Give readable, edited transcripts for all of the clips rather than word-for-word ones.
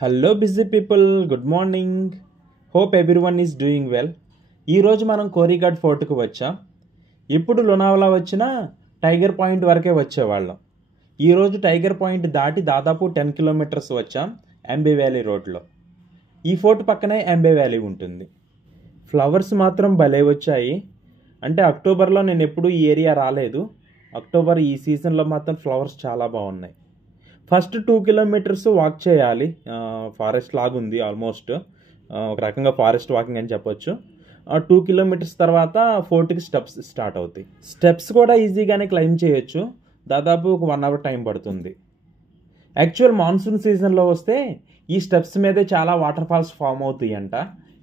Hello busy people, good morning. Hope everyone is doing well. ఈరోజు మనం కోరిఘాట్ ఫోర్ట్కి వచ్చాం. ఇప్పుడు లోనావాలా వచ్చినా టైగర్ పాయింట్ వరకే వచ్చేవాళ్ళం. ఈరోజు టైగర్ పాయింట్ దాటి దాదాపు 10 కిలోమీటర్స్ వచ్చాం ఎంబే వ్యాలీ రోడ్లో. ఈ ఫోర్ట్ పక్కనే ఎంబే వ్యాలీ ఉంటుంది. ఫ్లవర్స్ మాత్రం భలే వచ్చాయి. అంటే అక్టోబర్లో నేను ఎప్పుడూ ఈ ఏరియా రాలేదు. అక్టోబర్ ఈ సీజన్లో మాత్రం ఫ్లవర్స్ చాలా బాగున్నాయి. ఫస్ట్ 2 కిలోమీటర్స్ వాక్ చేయాలి. ఫారెస్ట్ లాగుంది ఆల్మోస్ట్. ఒక రకంగా ఫారెస్ట్ వాకింగ్ అని చెప్పొచ్చు. 2 కిలోమీటర్స్ తర్వాత ఫోర్ట్కి స్టెప్స్ స్టార్ట్ అవుతాయి. స్టెప్స్ కూడా ఈజీగానే క్లైమ్ చేయొచ్చు. దాదాపు ఒక 1 అవర్ టైం పడుతుంది. యాక్చువల్ మాన్సూన్ సీజన్లో వస్తే ఈ స్టెప్స్ మీదే చాలా వాటర్ ఫాల్స్ ఫామ్ అవుతాయి అంట.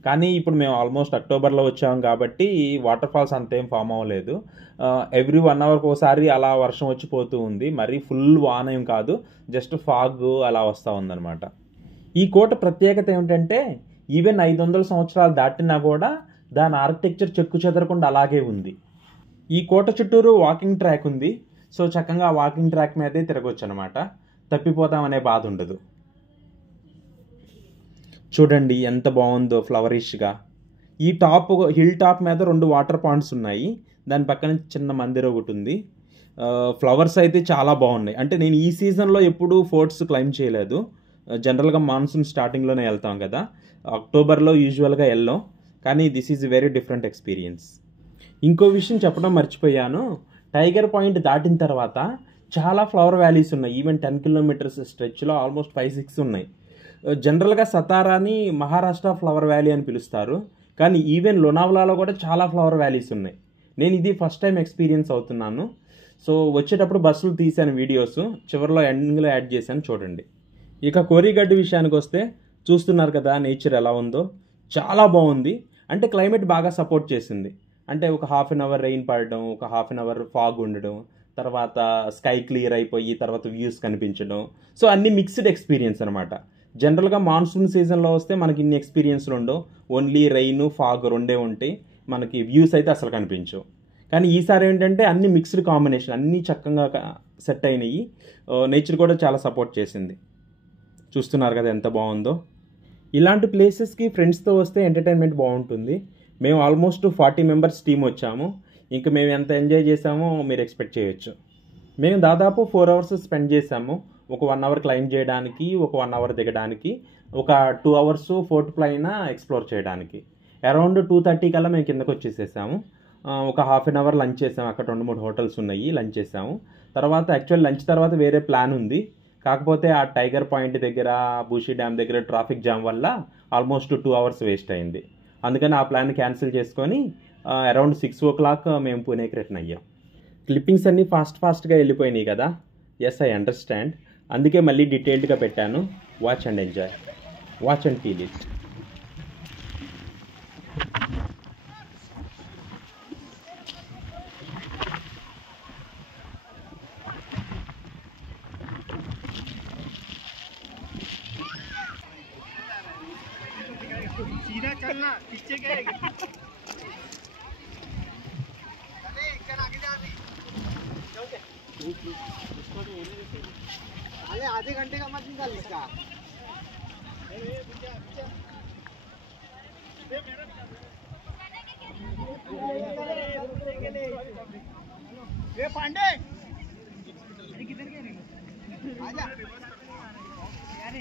కానీ ఇప్పుడు మేము ఆల్మోస్ట్ అక్టోబర్లో వచ్చాము కాబట్టి వాటర్ ఫాల్స్ అంతేం ఫామ్ అవ్వలేదు. ఎవ్రీ 1 అవర్కి ఒకసారి అలా వర్షం వచ్చి పోతూ ఉంది. మరీ ఫుల్ వాన ఏం కాదు, జస్ట్ ఫాగ్ అలా వస్తూ ఉందన్నమాట. ఈ కోట ప్రత్యేకత ఏమిటంటే ఈవెన్ 500 సంవత్సరాలు దాటినా కూడా దాని ఆర్కిటెక్చర్ చెక్కు చెదరకుండా అలాగే ఉంది. ఈ కోట చుట్టూరు వాకింగ్ ట్రాక్ ఉంది. సో చక్కగా వాకింగ్ ట్రాక్ మీదే తిరగొచ్చు అనమాట. తప్పిపోతామనే బాధ ఉండదు. చూడండి ఎంత బాగుందో ఫ్లవరిష్గా. ఈ హిల్ టాప్ మీద 2 వాటర్ పాయింట్స్ ఉన్నాయి. దాని పక్కన చిన్న మందిరం ఒకటి ఉంది. ఫ్లవర్స్ అయితే చాలా బాగున్నాయి. అంటే నేను ఈ సీజన్లో ఎప్పుడూ ఫోర్ట్స్ క్లైమ్ చేయలేదు. జనరల్గా మాన్సూన్ స్టార్టింగ్లోనే వెళ్తాం కదా. అక్టోబర్లో యూజువల్గా వెళ్ళాం. కానీ this is very different experience. ఇంకో విషయం చెప్పడం మర్చిపోయాను. టైగర్ పాయింట్ దాటిన తర్వాత చాలా ఫ్లవర్ వ్యాలీస్ ఉన్నాయి. ఈవెన్ 10 కిలోమీటర్స్ స్ట్రెచ్లో ఆల్మోస్ట్ 5-6 ఉన్నాయి. జనరల్గా సతారాని మహారాష్ట్ర ఫ్లవర్ వ్యాలీ అని పిలుస్తారు. కానీ ఈవెన్ లోనావాలాలో కూడా చాలా ఫ్లవర్ వ్యాలీస్ ఉన్నాయి. నేను ఇది ఫస్ట్ టైం ఎక్స్పీరియన్స్ అవుతున్నాను. సో వచ్చేటప్పుడు బస్సులు తీసాను వీడియోస్, చివరిలో ఎండింగ్లో యాడ్ చేశాను, చూడండి. ఇక కోరిఘాట్ విషయానికి వస్తే చూస్తున్నారు కదా నేచర్ ఎలా ఉందో. చాలా బాగుంది. అంటే క్లైమేట్ బాగా సపోర్ట్ చేసింది. అంటే ఒక 1/2 అవర్ రెయిన్ పడడం, ఒక 1/2 అవర్ ఫాగ్ ఉండడం, తర్వాత స్కై క్లియర్ అయిపోయి తర్వాత వ్యూస్ కనిపించడం. సో అన్ని మిక్స్డ్ ఎక్స్పీరియన్స్ అనమాట. జనరల్గా మాన్సూన్ సీజన్లో వస్తే మనకి ఇన్ని ఎక్స్పీరియన్స్లు ఉండవు. ఓన్లీ రెయిన్ ఫాగ్ 2 ఉంటాయి. మనకి వ్యూస్ అయితే అసలు కనిపించవు. కానీ ఈసారి ఏంటంటే అన్ని మిక్స్డ్ కాంబినేషన్, అన్నీ చక్కగా సెట్ అయినాయి. నేచర్ కూడా చాలా సపోర్ట్ చేసింది. చూస్తున్నారు కదా ఎంత బాగుందో. ఇలాంటి ప్లేసెస్కి ఫ్రెండ్స్తో వస్తే ఎంటర్టైన్మెంట్ బాగుంటుంది. మేము ఆల్మోస్ట్ 40 మెంబర్స్ టీమ్ వచ్చాము. ఇంకా మేము ఎంత ఎంజాయ్ చేసామో మీరు ఎక్స్పెక్ట్ చేయొచ్చు. మేము దాదాపు 4 అవర్స్ స్పెండ్ చేసాము. ఒక 1 అవర్ క్లైమ్ చేయడానికి, ఒక 1 అవర్ దిగడానికి, ఒక 2 అవర్స్ ఫోర్ట్ పైన ఎక్స్ప్లోర్ చేయడానికి. అరౌండ్ 2:30 కల్లా మేము కిందకు వచ్చేసేసాము. ఒక 1/2 అవర్ లంచ్ చేసాము. అక్కడ 2-3 హోటల్స్ ఉన్నాయి, లంచ్ చేసాము. తర్వాత యాక్చువల్ లంచ్ తర్వాత వేరే ప్లాన్ ఉంది. కాకపోతే ఆ టైగర్ పాయింట్ దగ్గర, బూషీ డ్యామ్ దగ్గర ట్రాఫిక్ జామ్ వల్ల ఆల్మోస్ట్ 2 అవర్స్ వేస్ట్ అయింది. అందుకని ఆ ప్లాన్ క్యాన్సిల్ చేసుకొని అరౌండ్ 6 o'clock మేము పూణేకి రిటర్న్ అయ్యాం. క్లిప్పింగ్స్ అన్నీ ఫాస్ట్గా వెళ్ళిపోయినాయి కదా. Yes, I understand. అందుకే మళ్ళీ డీటెయిల్డ్గా పెట్టాను. Watch and enjoy, watch and feel it. सीधा चलना, पीछे गए अरे आधे घंटे का मत निकाल इसका। ये पांडे किधर गए? आजा यार।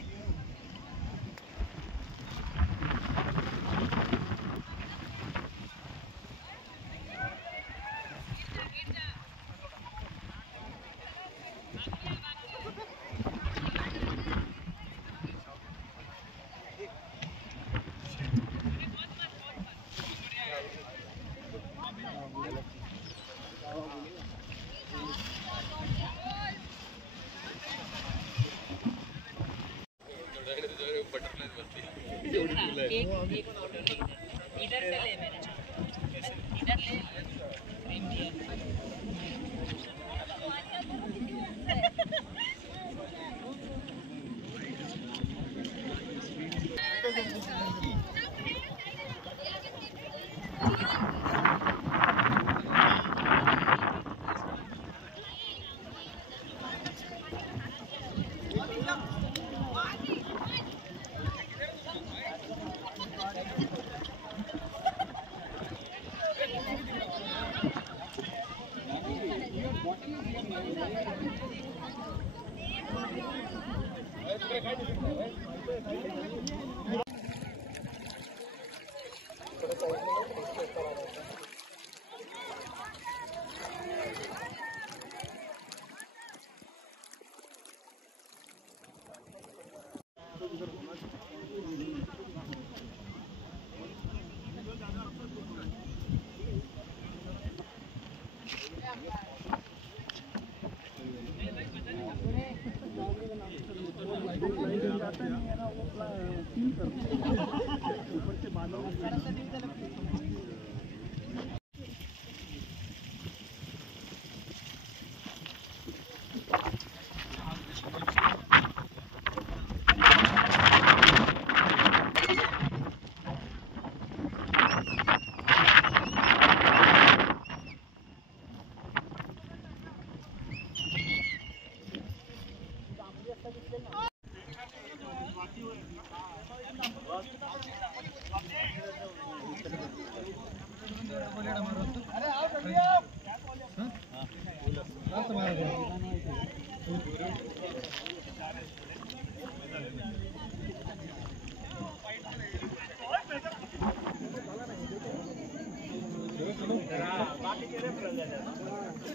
एक फोटो इधर से ले मेरा, इधर ले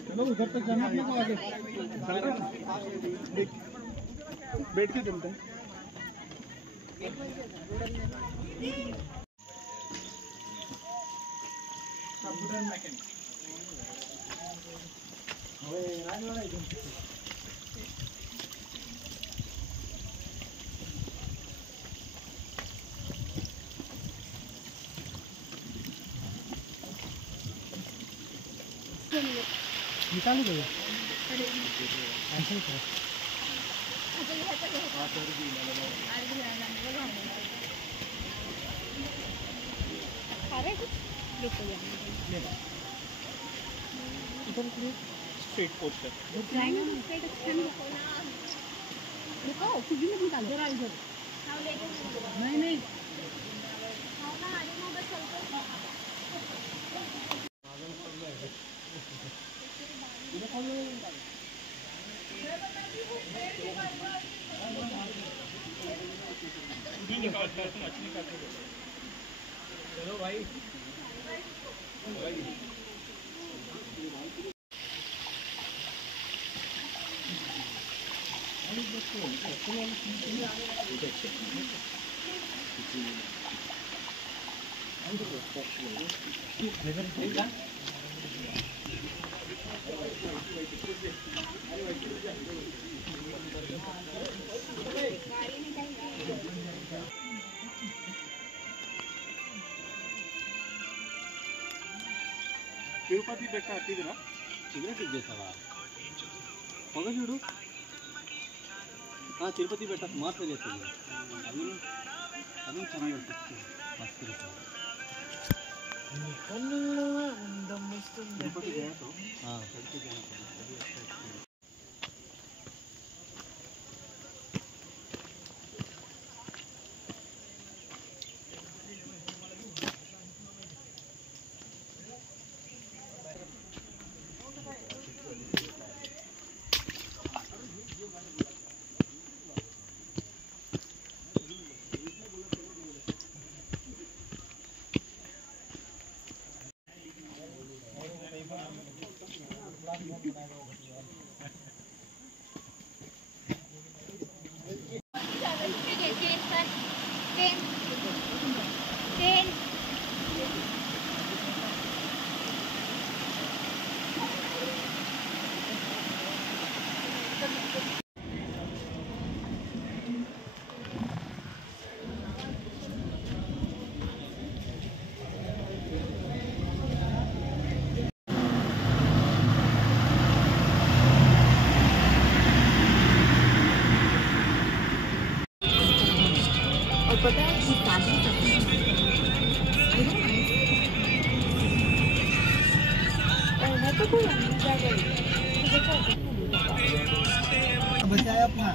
चलो उधर तक जाना अपने को आगे बैठ के चलते हैं। निकाल दो ऐसे ही करो। स्ट्रेट पोस्ट है नहीं नहीं चलो भाई తిరుపతి బెట్ట అట్టిదిరా సిగరెట్ చేసావా పొగ చూడు తిరుపతి బెట్ట స్మార్ట్ చేస్తుంది అది అది ಚೆನ್ನಾಗಿರುತ್ತೆ మస్తు తిరుపతి గయా తో తిరుపతి గయా पता है कि शादी मैं तो कोई जा गई बचाया अपना